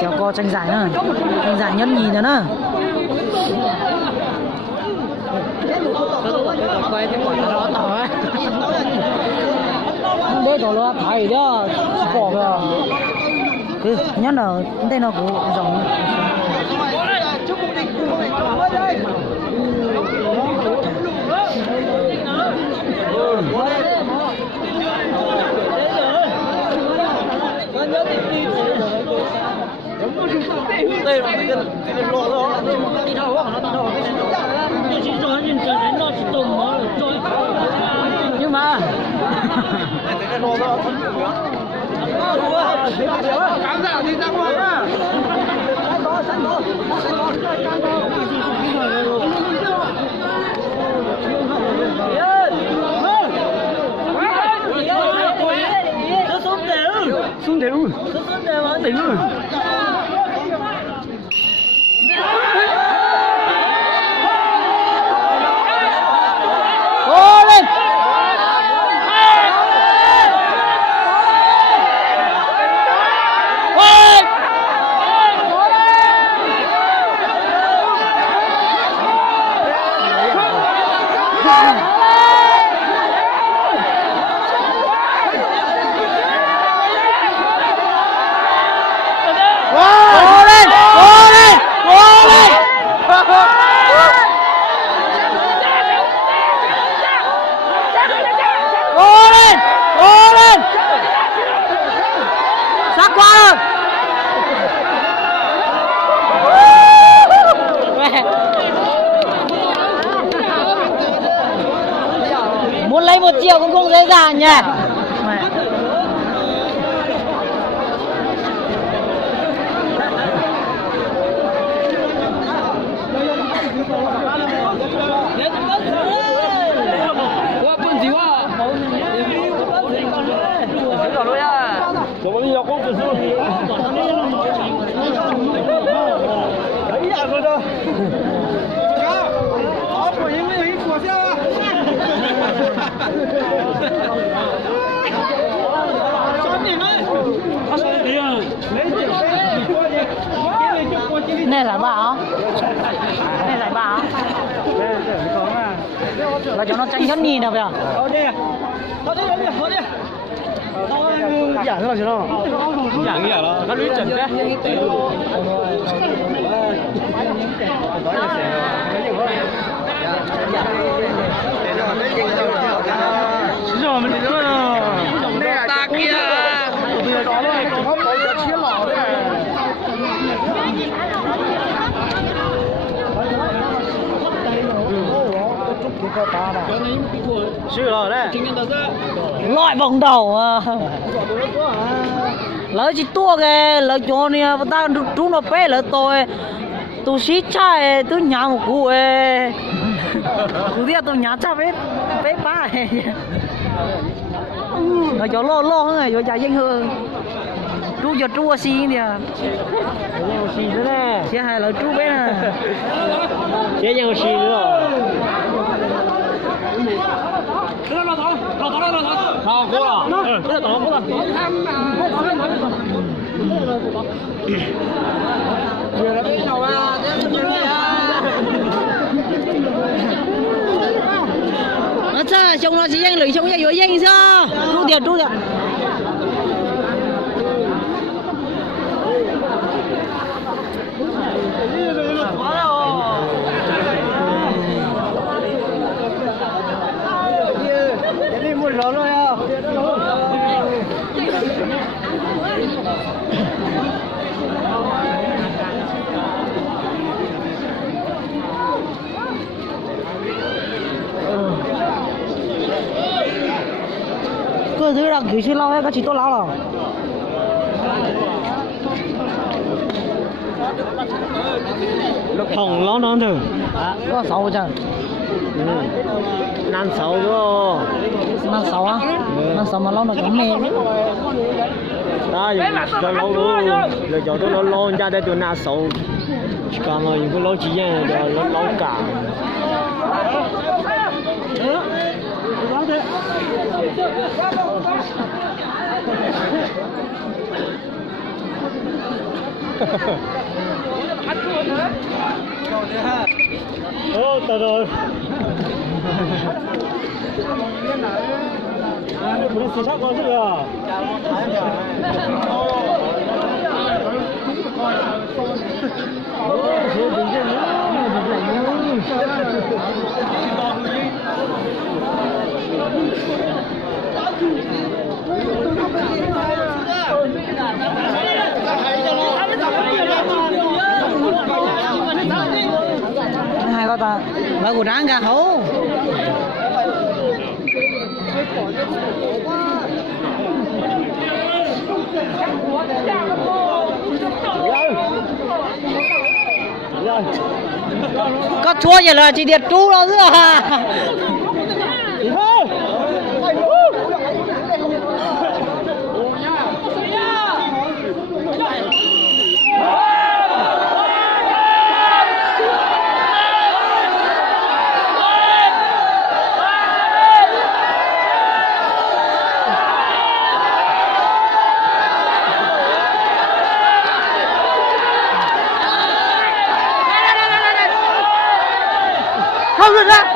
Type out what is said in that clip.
kéo co tranh giải nữa, tranh giải nhất nhì nữa nè. Đây đó là thấy đó, bỏ rồi. Cứ nhất là đây nó cũng giống. đây là cái lỗ đó đi đâu nó đi đâu tôi chỉ cho nhìn thấy nó chỉ tùng nó Nhưng mà cái lỗ đó khán giả đi ra ngoài á xuống đều ô lên muốn lấy 1 triệu cũng không dễ dàng nhỉ. Này giải bảo hả? Này giải bảo hả? Là cho nó tranh nhất nhì nào vậy? giảng cái nào giảng cái nào nó lưới trần đấy rồi mình ta kia đó là có một cái chiến lỏ đấy sư rồi đấy Loại vòng đầu à. Lỡ chỉ tua kìa, lỡ cho nè, ta trú nó bé lỡ tôi xí chai, tôi nhà một cụ ấy. Cụ tiếc tôi nhà cha bé ba ấy. Nó cho lo hơn rồi, cho chạy nhanh hơn. Trú xí nè. xì nữa nè Chứ hai lỡ trú bé nè. chế nhau xì nữa rồi thao cố à cái đó cố là Sao chồng nó chỉ danh lưỡi chồng danh danh sao? Trú tiền. Cái thứ là kiểu chứ lâu hay có chỉ tôi lâu rồi. hồng nó non thử Có 6 chẳng? nan 6 đó Nan 6 á? Nan 6 mà lâu nó cũng mềm. đó giờ lâu rồi giờ cho tôi lâu ra đây tôi nan 6 còn rồi những cái lâu chỉ là giờ lâu cả Ô, tao rồi. Bữa xí sao có gì à? hai con ta vợ của đáng gà hấu có chua vậy là chỉ điệt chú nó nữa à không được á